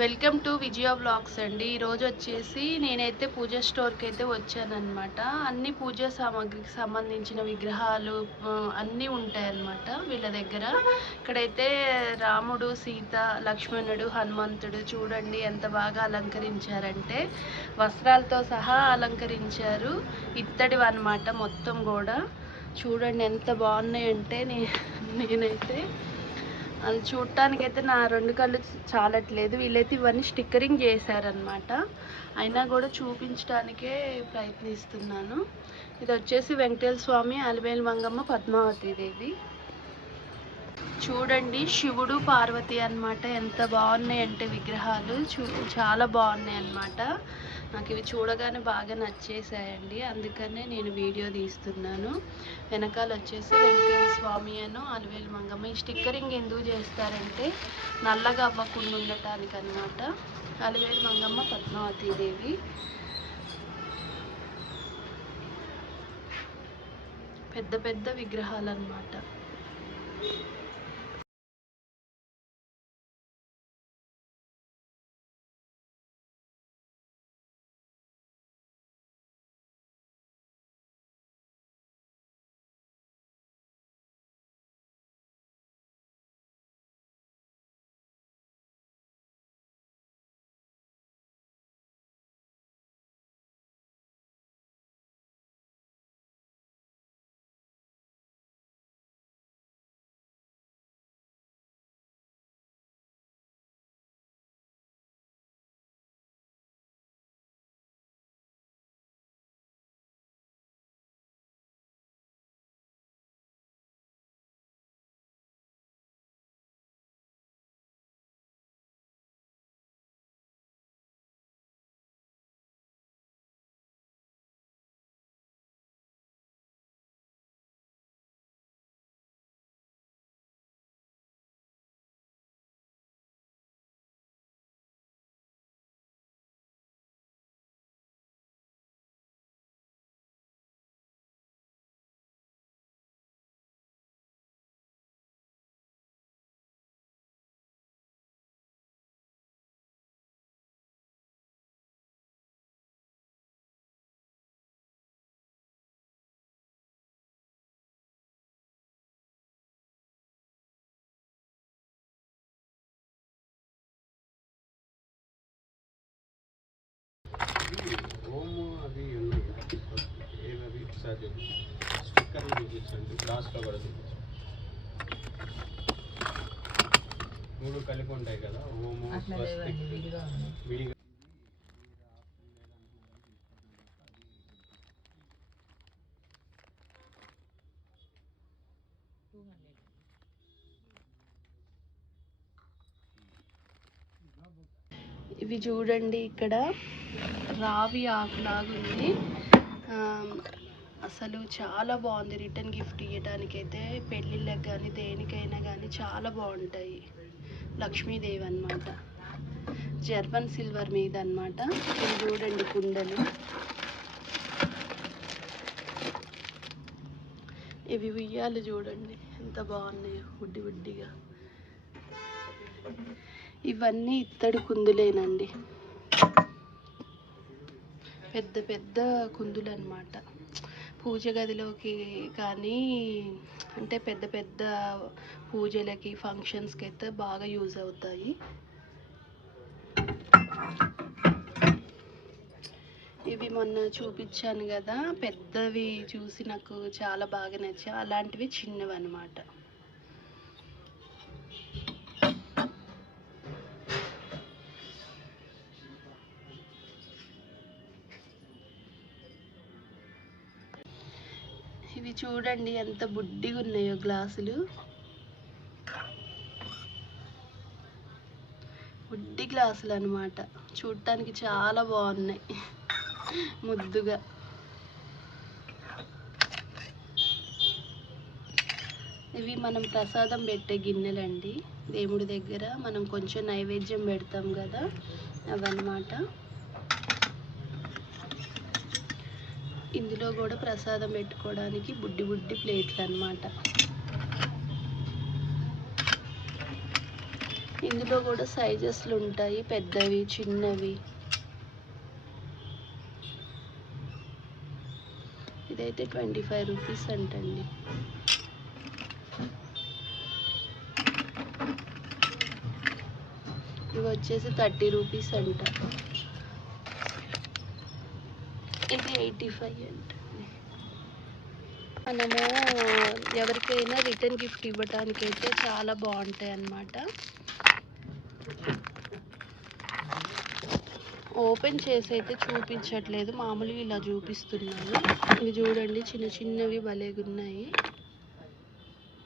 Welcome to Vijaya blogs అండి. ఈరోజు వచ్చేసి నేనైతే పూజ స్టోర్కి అయితే వచ్చానమాట అన్ని పూజ సామాగ్రికి సంబంధించిన విగ్రహాలు అన్నీ ఉంటాయన్నమాట వీళ్ళ దగ్గర. ఇక్కడైతే రాముడు సీత లక్ష్మణుడు హనుమంతుడు చూడండి ఎంత బాగా అలంకరించారంటే వస్త్రాలతో సహా అలంకరించారు. ఇత్తడివి అనమాట మొత్తం కూడా. చూడండి ఎంత బాగున్నాయంటే నే నేనైతే అది చూడటానికైతే నా రెండు కళ్ళు చాలట్లేదు. వీళ్ళైతే ఇవన్నీ స్టిక్కరింగ్ చేశారనమాట అయినా కూడా చూపించడానికే ప్రయత్నిస్తున్నాను. ఇది వచ్చేసి వెంకటేశ్వర స్వామి అలివేలు మంగమ్మ పద్మావతి దేవి. చూడండి శివుడు పార్వతి అన్నమాట ఎంత బాగున్నాయి అంటే విగ్రహాలు. చూ చాలా బాగున్నాయి అన్నమాట నాకు ఇవి చూడగానే బాగా నచ్చేసాయండి. అందుకనే నేను వీడియో తీస్తున్నాను. వెనకాల వచ్చేసి వెంకటేశ్వర స్వామి అను అలివేలు మంగమ్మ. ఈ స్టిక్కరింగ్ ఎందుకు చేస్తారంటే నల్లగా అవ్వకుండా ఉండటానికి అనమాట అలివేలు మంగమ్మ పద్మావతి దేవి. పెద్ద పెద్ద విగ్రహాలు అన్నమాట హోమ్ అవి ఉన్నాయి. ఏమవి ఒకసారి చూపించండి. కూడా చూపించండి మూడు కలిపి ఉంటాయి కదా. హోము స్వస్తిక్ విడిగా. ఇవి చూడండి ఇక్కడ. రావి ఆకులాగుంది అసలు చాలా బాగుంది. రిటర్న్ గిఫ్ట్ ఇవ్వడానికైతే పెళ్ళిళ్ళకి కానీ దేనికైనా కానీ చాలా బాగుంటాయి. లక్ష్మీదేవి అన్నమాట. జర్మన్ సిల్వర్ మీద అన్నమాట. ఇది చూడండి కుండలు. ఇవి ఉయ్యాలు చూడండి. ఎంత బాగున్నాయో ఉడ్డి ఉడ్డిగా. ఇవన్నీ ఇత్తడి కుందులేనండి. పెద్ద పెద్ద కుందులు అనమాట పూజ గదిలోకి కానీ అంటే పెద్ద పెద్ద పూజలకి ఫంక్షన్స్కి అయితే బాగా యూజ్ అవుతాయి. ఇవి మొన్న చూపించాను కదా పెద్దవి చూసి నాకు చాలా బాగా నచ్చాయి. అలాంటివి చిన్నవి అనమాట చూడండి ఎంత బుడ్డిగా ఉన్నాయో గ్లాసులు. బుడ్డి గ్లాసులు అనమాట చూడటానికి చాలా బాగున్నాయి. ముద్దుగా. ఇవి మనం ప్రసాదం పెట్టే గిన్నెలండి. దేవుడి దగ్గర మనం కొంచెం నైవేద్యం పెడతాం కదా అవన్నమాట. ఇందులో కూడా ప్రసాదం పెట్టుకోవడానికి బుడ్డి బుడ్డి ప్లేట్లు అనమాట ఇందులో కూడా సైజెస్లు ఉంటాయి పెద్దవి చిన్నవి. ఇదైతే ట్వంటీ ఫైవ్ రూపీస్ అంటండి. ఇవి వచ్చేసి థర్టీ రూపీస్ అంట ఇది ఎయిటీ ఫైవ్ అంటే. మనము ఎవరికైనా రిటర్న్ గిఫ్ట్ ఇవ్వడానికి అయితే చాలా బాగుంటాయి అన్నమాట. ఓపెన్ చేసి అయితే చూపించట్లేదు. మామూలుగా ఇలా చూపిస్తున్నాను. ఇవి చూడండి చిన్న చిన్నవి భలేగా ఉన్నాయి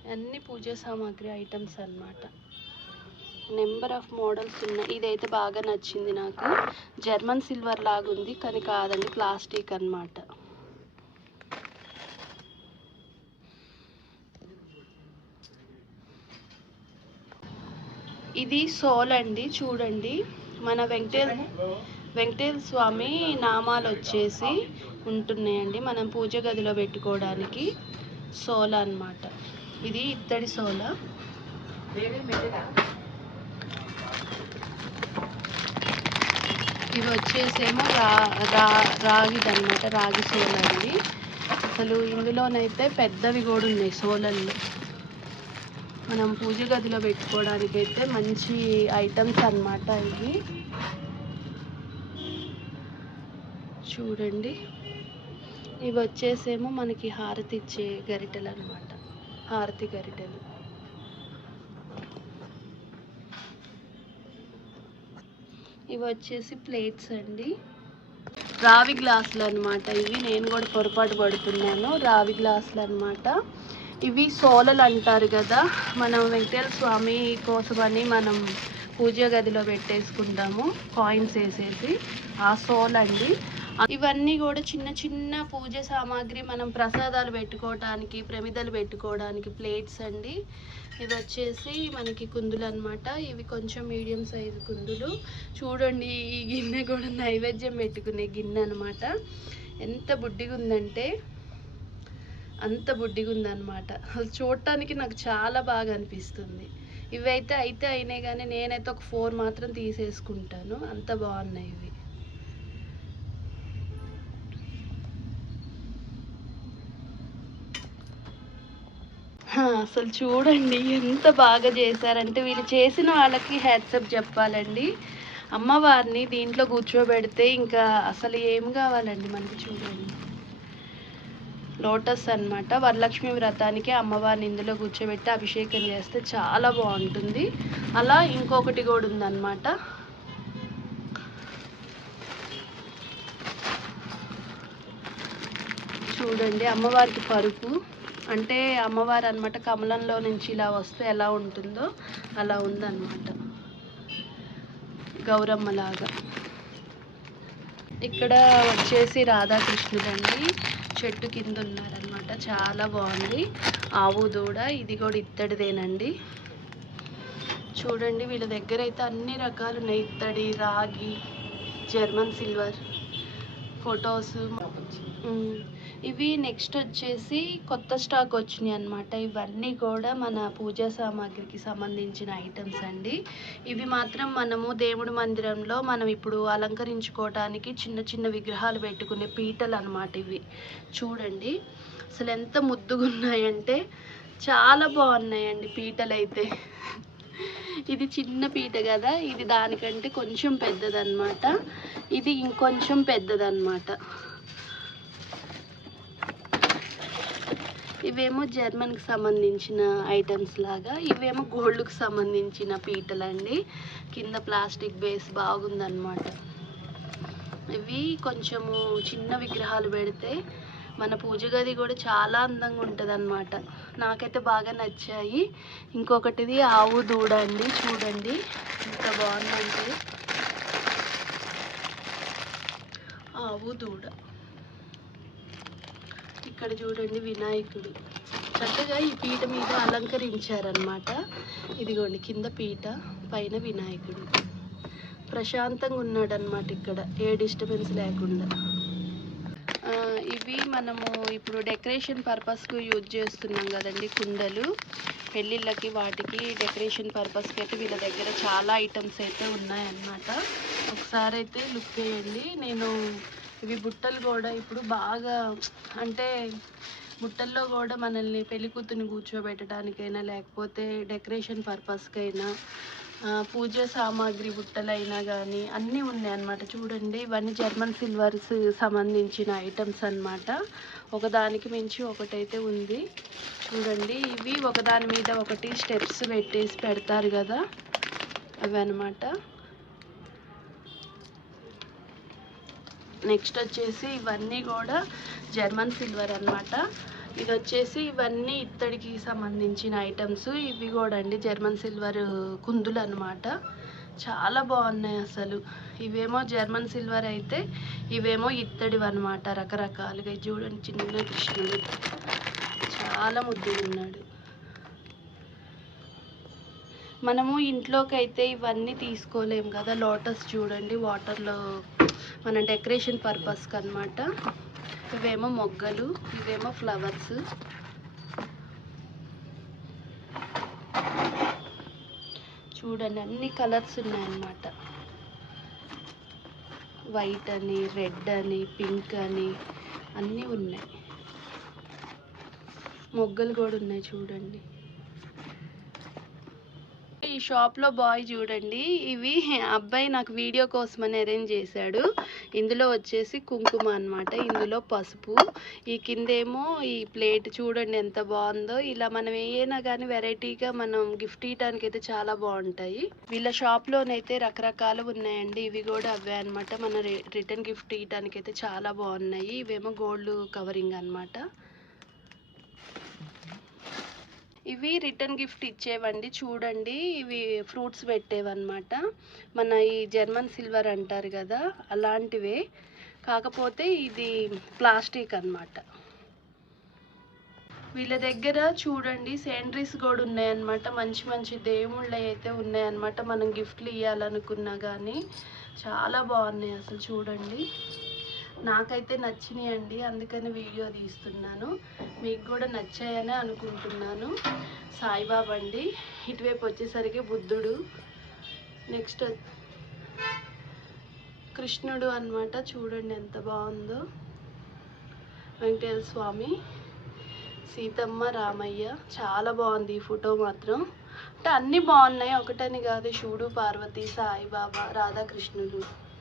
అన్ని పూజ సామాగ్రి ఐటమ్స్ అన్నమాట. నెంబర్ ఆఫ్ మోడల్స్ ఉన్నాయి ఇదైతే బాగా నచ్చింది నాకు. జర్మన్ సిల్వర్ లాగా ఉంది కానీ కాదండి ప్లాస్టిక్ అన్నమాట. ఇది సోల్ అండి చూడండి. మన వెంకటే వెంకటేశ్వర స్వామి నామాలు వచ్చేసి ఉంటున్నాయండి మనం పూజ గదిలో పెట్టుకోవడానికి. సోల అన్నమాట. ఇది ఇత్తడి సోల. ఇవి వచ్చేసేమో రా రా రాగిది అనమాట రాగి సోల ఇది అసలు ఇందులోనైతే పెద్దవి కూడా ఉన్నాయి సోలల్లో మనం పూజ గదిలో పెట్టుకోవడానికి అయితే మంచి ఐటమ్స్ అన్నమాట ఇవి. చూడండి. ఇవి వచ్చేసేమో మనకి హారతి ఇచ్చే గరిటెలు అనమాట హారతి గరిటెలు. ఇవి వచ్చేసి ప్లేట్స్ అండి. రావి గ్లాసులు అనమాట ఇవి. నేను కూడా పొరపాటు పడుతున్నాను. రావి గ్లాసులు అనమాట ఇవి సోలలు అంటారు కదా. మనం వెంకటేశ్వర స్వామి కోసమని మనం పూజ గదిలో పెట్టేసుకుంటాము. కాయిన్స్ వేసేసి. ఆ సోల్ అండి ఇవన్నీ కూడా చిన్న చిన్న పూజ సామాగ్రి మనం ప్రసాదాలు పెట్టుకోవడానికి ప్రమిదలు పెట్టుకోవడానికి ప్లేట్స్ అండి. ఇవి వచ్చేసి మనకి కుందులు అన్నమాట. ఇవి కొంచెం మీడియం సైజు కుందులు. చూడండి ఈ గిన్నె కూడా నైవేద్యం పెట్టుకునే గిన్నె అనమాట ఎంత బుడ్డిగా ఉందంటే అంత బుడ్డిగా ఉందన్నమాట అది చూడటానికి నాకు చాలా బాగా అనిపిస్తుంది. ఇవైతే అయితే అయినాయి కానీ నేనైతే ఒక ఫోర్ మాత్రం తీసేసుకుంటాను. అంత బాగున్నాయి ఇవి. అసలు చూడండి ఎంత బాగా చేశారంటే వీళ్ళు చేసిన వాళ్ళకి హ్యాట్సప్ చెప్పాలండి. అమ్మవారిని దీంట్లో కూర్చోబెడితే ఇంకా అసలు ఏం కావాలండి మనకి చూడండి. లోటస్ అన్నమాట. వరలక్ష్మి వ్రతానికి అమ్మవారిని ఇందులో కూర్చోబెట్టి అభిషేకం చేస్తే చాలా బాగుంటుంది. అలా ఇంకొకటి కూడా ఉందన్నమాట. చూడండి అమ్మవారికి పరుపు. అంటే అమ్మవారు అన్నమాట కమలంలో నుంచి ఇలా వస్తే ఎలా ఉంటుందో అలా ఉందన్నమాట. గౌరమ్మలాగా. ఇక్కడ వచ్చేసి రాధాకృష్ణుడండి. చెట్టు కింద ఉన్నారనమాట చాలా బాగుంది. ఆవు దూడ ఇది కూడా ఇత్తడిదేనండి. చూడండి వీళ్ళ దగ్గర అయితే అన్ని రకాలు ఉన్నాయి ఇత్తడి రాగి జర్మన్ సిల్వర్ ఫొటోస్. ఇవి నెక్స్ట్ వచ్చేసి కొత్త స్టాక్ వచ్చినాయి అన్నమాట. ఇవన్నీ కూడా మన పూజా సామాగ్రికి సంబంధించిన ఐటమ్స్ అండి. ఇవి మాత్రం మనము దేవుడి మందిరంలో మనం ఇప్పుడు అలంకరించుకోవడానికి చిన్న చిన్న విగ్రహాలు పెట్టుకునే పీటలు అనమాట ఇవి. చూడండి అసలు ఎంత ముద్దుగా ఉన్నాయంటే చాలా బాగున్నాయండి పీటలు అయితే ఇది చిన్న పీట కదా ఇది దానికంటే కొంచెం పెద్దదన్నమాట. ఇది ఇంకొంచెం పెద్దదన్నమాట. ఇవేమో జర్మన్కి సంబంధించిన ఐటమ్స్ లాగా ఇవేమో గోల్డ్కి సంబంధించిన పీటలండి. కింద ప్లాస్టిక్ బేస్ బాగుందన్నమాట. ఇవి కొంచెము చిన్న విగ్రహాలు పెడితే మన పూజ గది కూడా చాలా అందంగా ఉంటుంది అనమాట నాకైతే బాగా నచ్చాయి. ఇంకొకటిది ఆవు దూడ అండి చూడండి. ఎంత బాగుందంటే ఆవు దూడ. ఇక్కడ చూడండి వినాయకుడు. చక్కగా ఈ పీట మీద అలంకరించారనమాట ఇదిగోండి కింద పీట పైన వినాయకుడు. ప్రశాంతంగా ఉన్నాడనమాట ఇక్కడ. ఏ డిస్టర్బెన్స్ లేకుండా. ఇవి మనము ఇప్పుడు డెకరేషన్ పర్పస్కు యూజ్ చేస్తున్నాం కదండి కుండలు. పెళ్ళిళ్ళకి వాటికి డెకరేషన్ పర్పస్కి అయితే వీళ్ళ దగ్గర చాలా ఐటమ్స్ అయితే ఉన్నాయన్నమాట. ఒకసారి అయితే లుక్ వేయండి నేను ఇవి బుట్టలు కూడా ఇప్పుడు బాగా అంటే బుట్టల్లో కూడా మనల్ని పెళ్ళికూతుని కూర్చోబెట్టడానికైనా లేకపోతే డెకరేషన్ పర్పస్కైనా పూజ సామాగ్రి బుట్టలైనా కానీ అన్నీ ఉన్నాయి అన్నమాట చూడండి ఇవన్నీ జర్మన్ సిల్వర్స్ సంబంధించిన ఐటమ్స్ అన్నమాట. ఒకదానికి మించి ఒకటైతే ఉంది. చూడండి ఇవి ఒకదాని మీద ఒకటి స్టెప్స్ పెట్టేసి పెడతారు కదా అవి అన్నమాట. నెక్స్ట్ వచ్చేసి ఇవన్నీ కూడా జర్మన్ సిల్వర్ అన్నమాట. ఇది వచ్చేసి ఇవన్నీ ఇత్తడికి సంబంధించిన ఐటమ్స్. ఇవి కూడా అండి జర్మన్ సిల్వర్ కుందులు అన్నమాట. చాలా బాగున్నాయి అసలు. ఇవేమో జర్మన్ సిల్వర్ అయితే ఇవేమో ఇత్తడివి అన్నమాట రకరకాలుగా. చూడండి చిన్న కృష్ణుడు. చాలా ముద్దుగా ఉన్నాడు మనము ఇంట్లోకి అయితే ఇవన్నీ తీసుకోలేము కదా. లోటస్ చూడండి వాటర్లో మన డెకరేషన్ పర్పస్కి అన్నమాట. ఇవేమో మొగ్గలు ఇవేమో ఫ్లవర్స్. చూడండి అన్ని కలర్స్ ఉన్నాయన్నమాట. వైట్ అని రెడ్ అని పింక్ అని అన్నీ ఉన్నాయి. మొగ్గలు కూడా ఉన్నాయి చూడండి. ఈ షాప్లో బాయ్ చూడండి. ఇవి అబ్బాయి నాకు వీడియో కోసం అని అరేంజ్ చేశాడు. ఇందులో వచ్చేసి కుంకుమ అన్నమాట. ఇందులో పసుపు. ఈ కిందేమో ఈ ప్లేట్ చూడండి ఎంత బాగుందో. ఇలా మనం ఏమైనా కానీ వెరైటీగా మనం గిఫ్ట్ ఇవ్వడానికి అయితే చాలా బాగుంటాయి. వీళ్ళ షాప్లోనైతే రకరకాలు ఉన్నాయండి. ఇవి కూడా అవే అన్నమాట. మన రిటర్న్ గిఫ్ట్ ఇవ్వడానికి అయితే చాలా బాగున్నాయి. ఇవేమో గోల్డ్ కవరింగ్ అన్నమాట. ఇవి రిటర్న్ గిఫ్ట్ ఇచ్చేవండి చూడండి. ఇవి ఫ్రూట్స్ పెట్టేవన్నమాట. మన ఈ జర్మన్ సిల్వర్ అంటారు కదా అలాంటివే. కాకపోతే ఇది ప్లాస్టిక్ అన్నమాట. వీళ్ళ దగ్గర చూడండి సెండ్రీస్ కూడా ఉన్నాయన్నమాట. మంచి మంచి దేవుళ్ళు అయితే ఉన్నాయన్నమాట. మనం గిఫ్ట్లు ఇవ్వాలనుకున్నా కానీ చాలా బాగున్నాయి అసలు చూడండి. నాకైతే నచ్చినాయండి అందుకని వీడియో తీస్తున్నాను. మీకు కూడా నచ్చాయని అనుకుంటున్నాను. సాయిబాబా అండి ఇటువైపు వచ్చేసరికి బుద్ధుడు నెక్స్ట్ కృష్ణుడు అన్నమాట. చూడండి ఎంత బాగుందో. వెంకటేశ్వర స్వామి సీతమ్మ రామయ్య చాలా బాగుంది ఈ ఫోటో మాత్రం. అంటే అన్నీ బాగున్నాయి ఒకటని కాదు. శివుడు పార్వతి సాయిబాబా రాధాకృష్ణులు.